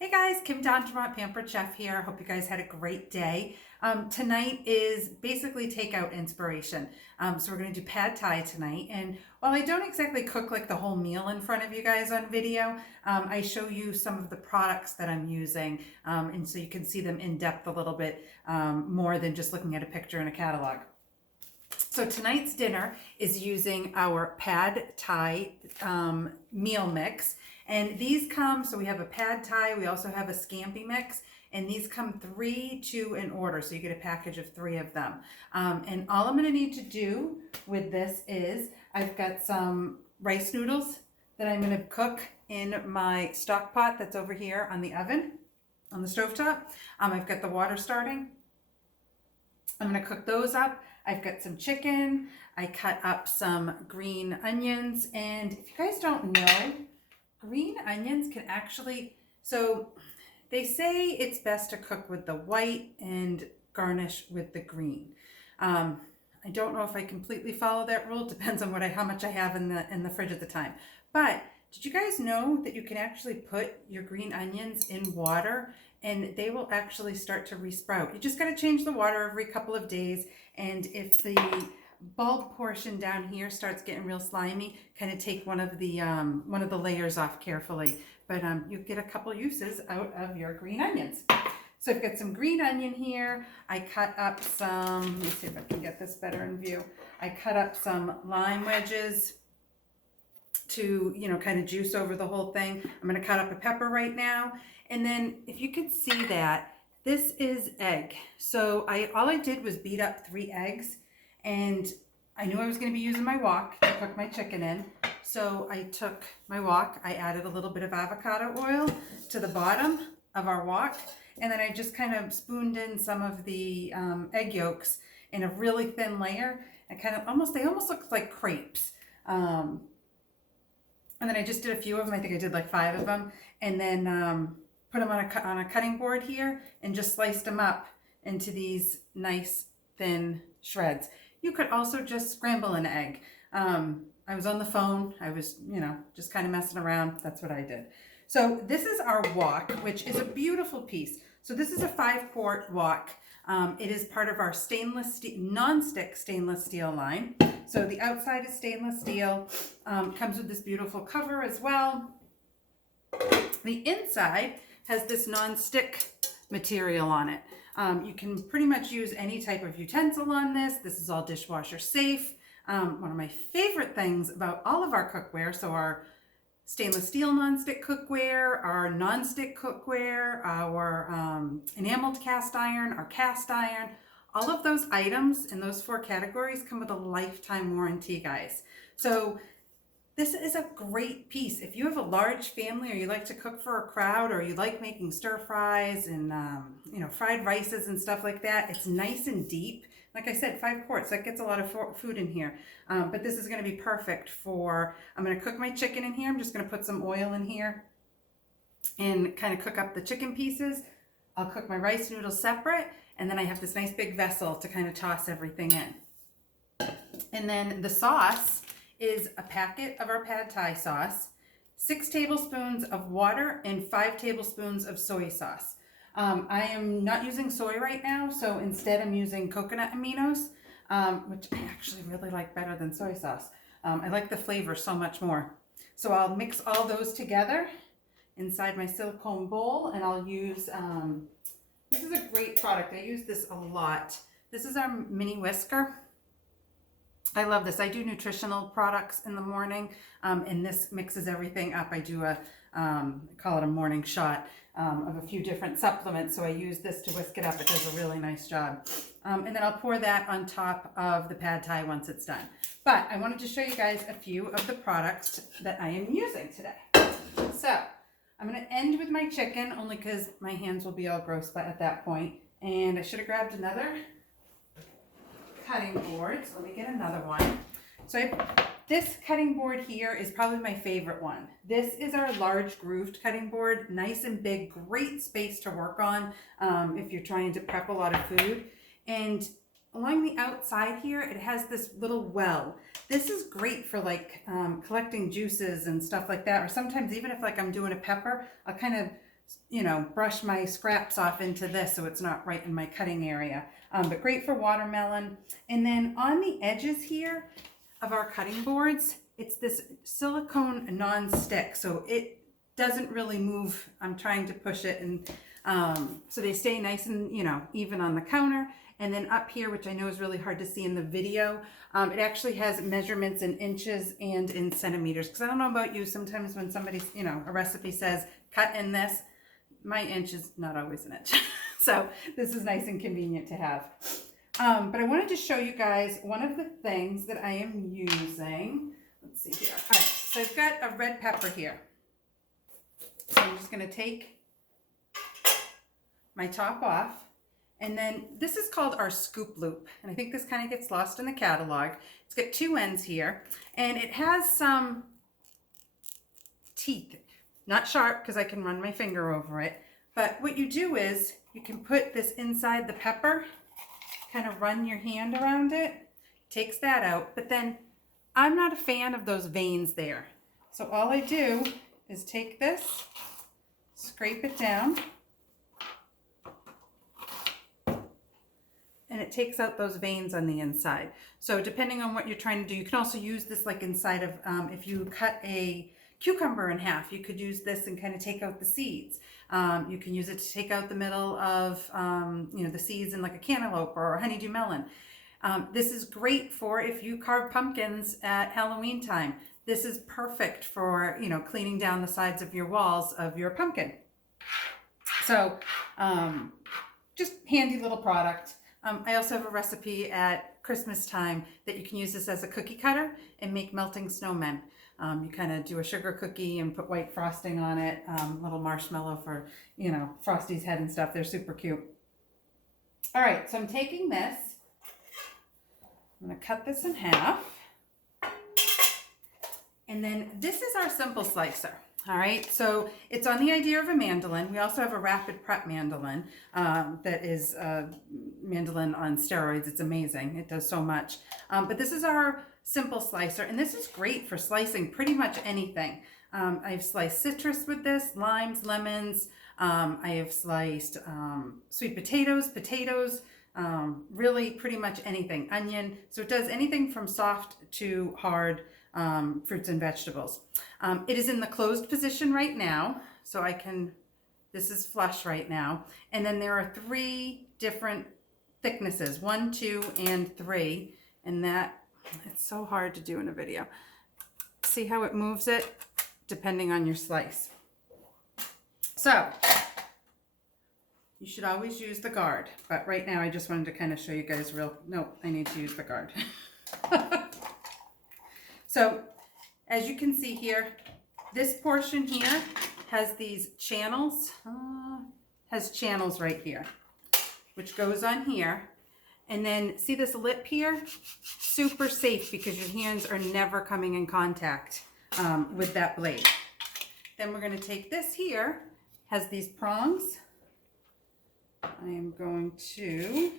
Hey guys, Kim Dontremont, Pampered Chef here. Hope you guys had a great day. Tonight is basically takeout inspiration. So we're going to do pad thai tonight. And while I don't exactly cook like the whole meal in front of you guys on video, I show you some of the products that I'm using. And so you can see them in depth a little bit more than just looking at a picture in a catalog. So tonight's dinner is using our pad thai meal mix. And these come, so we have a pad thai, we also have a scampi mix, and these come 3, 2 in order. So you get a package of 3 of them. And all I'm gonna need to do with this is, I've got some rice noodles that I'm gonna cook in my stock pot that's over here on the oven, on the stovetop. I've got the water starting. I'm gonna cook those up. I've got some chicken. I cut up some green onions. And if you guys don't know, green onions can actually, so they say it's best to cook with the white and garnish with the green. I don't know if I completely follow that rule. It depends on how much I have in the fridge at the time. But did you guys know that you can actually put your green onions in water and they will actually start to resprout? You just got to change the water every couple of days. And if the bulb portion down here starts getting real slimy, kind of take one of the layers off carefully. But you get a couple uses out of your green onions. So I've got some green onion here. I cut up some, let me see if I can get this better in view. I cut up some lime wedges to, kind of juice over the whole thing. I'm going to cut up a pepper right now. And then if you could see that, this is egg. So all I did was beat up 3 eggs, and I knew I was going to be using my wok to cook my chicken in. So I took my wok, I added a little bit of avocado oil to the bottom of our wok, and then I just kind of spooned in some of the egg yolks in a really thin layer. And they almost look like crepes. And then I just did a few of them. I think I did like 5 of them. And then put them on a cutting board here and just sliced them up into these nice thin shreds. You could also just scramble an egg. I was on the phone. I was, just kind of messing around. That's what I did. So this is our wok, which is a beautiful piece. So this is a 5-quart wok. It is part of our stainless steel, non-stick stainless steel line. So the outside is stainless steel, comes with this beautiful cover as well. The inside has this non-stick material on it. You can pretty much use any type of utensil on this. This is all dishwasher safe. One of my favorite things about all of our cookware, so our stainless steel non-stick cookware, our non-stick cookware, our enameled cast iron, our cast iron, all of those items in those 4 categories come with a lifetime warranty, guys. So this is a great piece. If you have a large family, or you like to cook for a crowd, or you like making stir fries and fried rices and stuff like that, it's nice and deep. Like I said, 5 quarts, that gets a lot of food in here. But this is going to be perfect for, I'm going to cook my chicken in here. I'm just going to put some oil in here and kind of cook up the chicken pieces. I'll cook my rice noodles separate, and then I have this nice big vessel to kind of toss everything in. And then the sauce is a packet of our pad thai sauce, 6 tablespoons of water, and 5 tablespoons of soy sauce. I am not using soy right now, so instead I'm using coconut aminos, which I actually really like better than soy sauce. I like the flavor so much more. So I'll mix all those together inside my silicone bowl, and I'll use, this is a great product. I use this a lot. This is our mini whisker. I love this. I do nutritional products in the morning, and this mixes everything up. I do call it a morning shot of a few different supplements. So I use this to whisk it up. It does a really nice job. And then I'll pour that on top of the pad thai once it's done. But I wanted to show you guys a few of the products that I am using today. So I'm going to end with my chicken, only because my hands will be all gross at that point. And I should have grabbed another cutting board. So let me get another one. So this cutting board here is probably my favorite one. This is our large grooved cutting board, nice and big, great space to work on if you're trying to prep a lot of food. And along the outside here, it has this little well. This is great for like collecting juices and stuff like that. Or sometimes even if like I'm doing a pepper, I'll kind of brush my scraps off into this so it's not right in my cutting area. But great for watermelon. And then on the edges here of our cutting boards, it's this silicone non-stick, so it doesn't really move. I'm trying to push it, and so they stay nice and even on the counter. And then up here, which I know is really hard to see in the video, it actually has measurements in inches and in centimeters. Because I don't know about you, sometimes when somebody's, a recipe says cut in this, my inch is not always an inch. So this is nice and convenient to have. But I wanted to show you guys one of the things that I am using. Let's see here. All right, so I've got a red pepper here. So I'm just going to take my top off. And then this is called our scoop loop. And I think this kind of gets lost in the catalog. It's got two ends here. And it has some teeth. Not sharp because I can run my finger over it. But what you do is you can put this inside the pepper, kind of run your hand around it, takes that out. But then I'm not a fan of those veins there. So all I do is take this, scrape it down, and it takes out those veins on the inside. So depending on what you're trying to do, you can also use this like inside of, if you cut a cucumber in half, you could use this and kind of take out the seeds. You can use it to take out the middle of, the seeds in like a cantaloupe or a honeydew melon. This is great for if you carve pumpkins at Halloween time. This is perfect for, cleaning down the sides of your walls of your pumpkin. So just handy little product. I also have a recipe at Christmas time that you can use this as a cookie cutter and make melting snowmen. You kind of do a sugar cookie and put white frosting on it, little marshmallow for, Frosty's head and stuff. They're super cute. All right, so I'm taking this. I'm going to cut this in half. And then this is our simple slicer. All right, so it's on the idea of a mandolin. We also have a rapid prep mandolin that is a mandolin on steroids. It's amazing. It does so much. But this is our simple slicer, and this is great for slicing pretty much anything. I've sliced citrus with this, limes, lemons. I have sliced sweet potatoes, really pretty much anything, onion. So it does anything from soft to hard fruits and vegetables. It is in the closed position right now, so this is flush right now. And then there are 3 different thicknesses, 1, 2, and 3. And it's so hard to do in a video. See how it moves it depending on your slice. So you should always use the guard, but right now I just wanted to kind of show you guys I need to use the guard. So as you can see here, this portion here has these channels, has channels right here, which goes on here. And then see this lip here? Super safe because your hands are never coming in contact with that blade. Then we're going to take this here, has these prongs. I am going to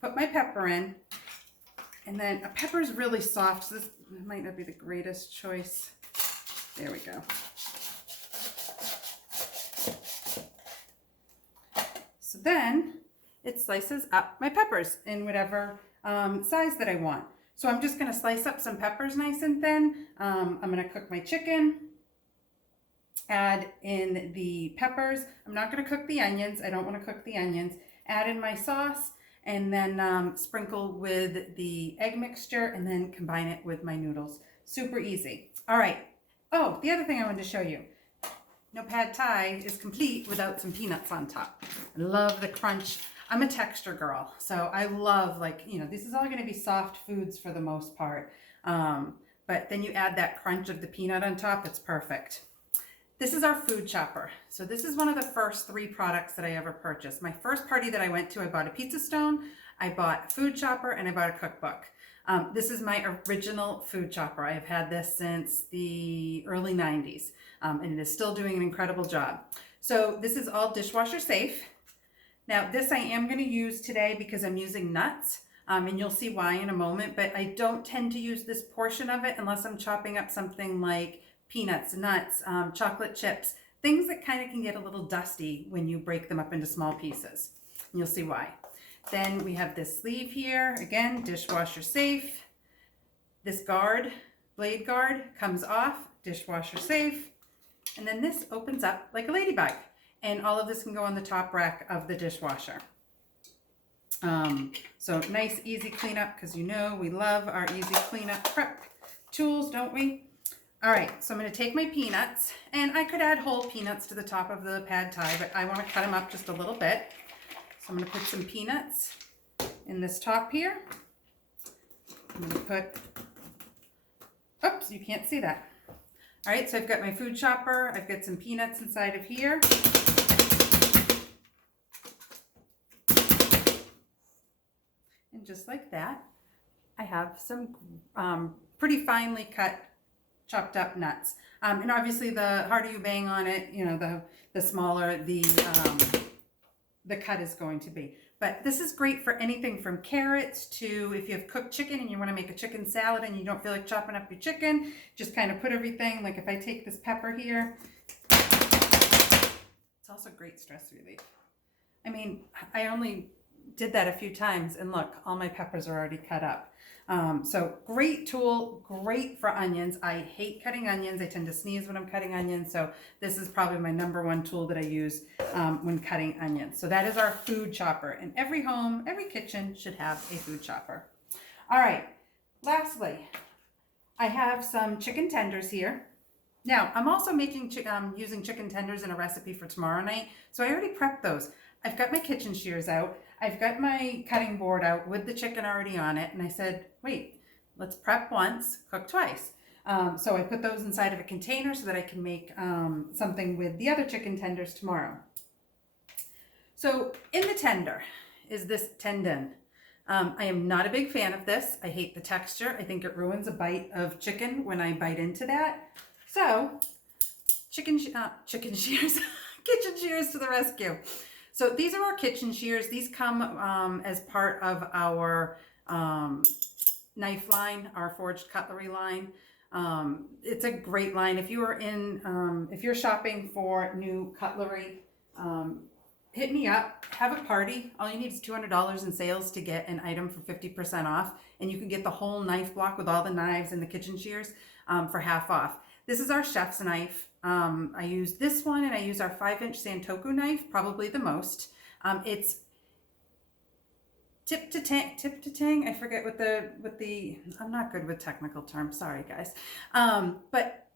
put my pepper in. And then a pepper is really soft, so this might not be the greatest choice. There we go. So then it slices up my peppers in whatever size that I want. So I'm just going to slice up some peppers nice and thin. I'm going to cook my chicken, add in the peppers. I'm not going to cook the onions. I don't want to cook the onions. Add in my sauce, and then sprinkle with the egg mixture, and then combine it with my noodles. Super easy. All right. Oh, the other thing I wanted to show you. No pad thai is complete without some peanuts on top. I love the crunch. I'm a texture girl, so I love, this is all going to be soft foods for the most part. But then you add that crunch of the peanut on top, it's perfect. This is our food chopper. So this is one of the first 3 products that I ever purchased. My first party that I went to, I bought a pizza stone, I bought a food chopper, and I bought a cookbook. This is my original food chopper. I've had this since the early 90s, and it is still doing an incredible job. So this is all dishwasher safe. Now this I am going to use today because I'm using nuts, and you'll see why in a moment, but I don't tend to use this portion of it unless I'm chopping up something like peanuts, nuts, chocolate chips, things that kind of can get a little dusty when you break them up into small pieces. And you'll see why. Then we have this sleeve here, again, dishwasher safe. This guard, blade guard, comes off, dishwasher safe. And then this opens up like a ladybug. And all of this can go on the top rack of the dishwasher. So nice, easy cleanup, because you know we love our easy cleanup prep tools, don't we? All right, so I'm going to take my peanuts, and I could add whole peanuts to the top of the pad thai, but I want to cut them up just a little bit. So I'm going to put some peanuts in this top here. I'm going to put, oops, you can't see that. All right, so I've got my food chopper. I've got some peanuts inside of here. And just like that, I have some pretty finely cut, chopped up nuts. And obviously the harder you bang on it, you know, the smaller the cut is going to be. But this is great for anything from carrots to if you have cooked chicken and you want to make a chicken salad and you don't feel like chopping up your chicken, just kind of put everything, like if I take this pepper here, it's also great stress relief. I mean, I only did that a few times and look, all my peppers are already cut up. So great tool, great for onions. I hate cutting onions. I tend to sneeze when I'm cutting onions. So this is probably my #1 tool that I use when cutting onions. So that is our food chopper. And every home, every kitchen should have a food chopper. All right, lastly, I have some chicken tenders here. Now, I'm also making using chicken tenders in a recipe for tomorrow night. So I already prepped those. I've got my kitchen shears out. I've got my cutting board out with the chicken already on it. And I said, wait, let's prep once, cook twice. So I put those inside of a container so that I can make something with the other chicken tenders tomorrow. So in the tender is this tendon. I am not a big fan of this. I hate the texture. I think it ruins a bite of chicken when I bite into that. So chicken shears, kitchen shears to the rescue. So these are our kitchen shears. These come as part of our knife line, our forged cutlery line. It's a great line. If you are if you're shopping for new cutlery, hit me up, have a party. All you need is $200 in sales to get an item for 50% off. And you can get the whole knife block with all the knives and the kitchen shears for half off. This is our chef's knife. I use this one and I use our 5-inch Santoku knife, probably the most. It's tip to tang. I forget what the, I'm not good with technical terms. Sorry guys. But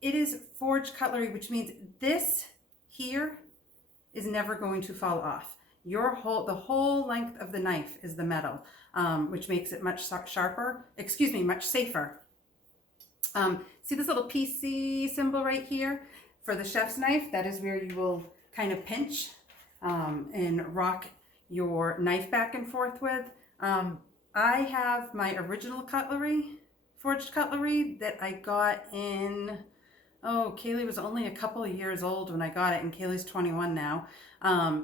it is forged cutlery, which means this here is never going to fall off. The whole length of the knife is the metal, which makes it much much safer. See this little PC symbol right here? For the chef's knife, that is where you will kind of pinch and rock your knife back and forth with. I have my original cutlery, forged cutlery, that I got in, Kaylee was only a couple of years old when I got it, and Kaylee's 21 now.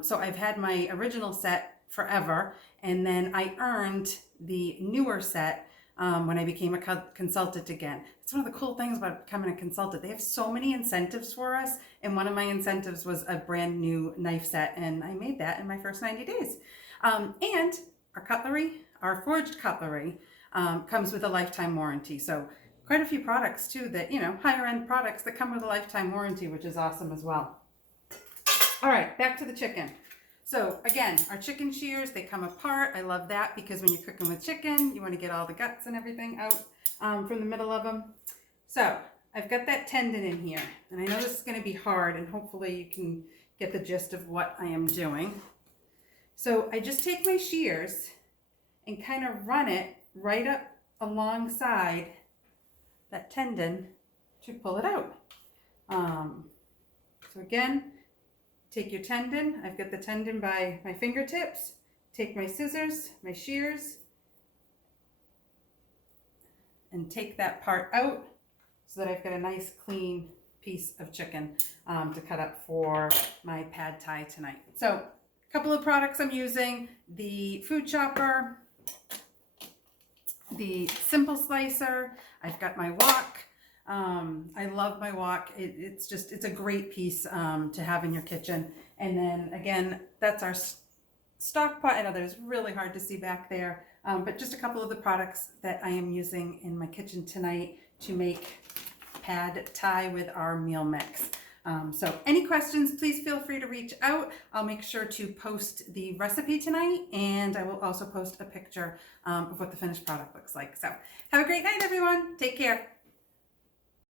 So I've had my original set forever, and then I earned the newer set when I became a consultant again. It's one of the cool things about becoming a consultant. They have so many incentives for us, and one of my incentives was a brand new knife set, and I made that in my first 90 days. And our cutlery, our forged cutlery, comes with a lifetime warranty. So quite a few products too that, higher end products that come with a lifetime warranty, which is awesome as well. All right, back to the chicken. So again, our chicken shears, they come apart. I love that because when you're cooking with chicken, you want to get all the guts and everything out from the middle of them. So I've got that tendon in here, and I know this is going to be hard, and hopefully you can get the gist of what I am doing. So I just take my shears and kind of run it right up alongside that tendon to pull it out. So again, take your tendon. I've got the tendon by my fingertips. Take my scissors, my shears, and take that part out so that I've got a nice clean piece of chicken to cut up for my pad thai tonight. So a couple of products I'm using: the food chopper, the simple slicer. I've got my wok. I love my wok. It's a great piece to have in your kitchen. And then again, that's our stock pot. I know that is really hard to see back there, but just a couple of the products that I am using in my kitchen tonight to make pad thai with our meal mix. So any questions, please feel free to reach out. I'll make sure to post the recipe tonight, and I will also post a picture of what the finished product looks like. So have a great night, everyone. Take care.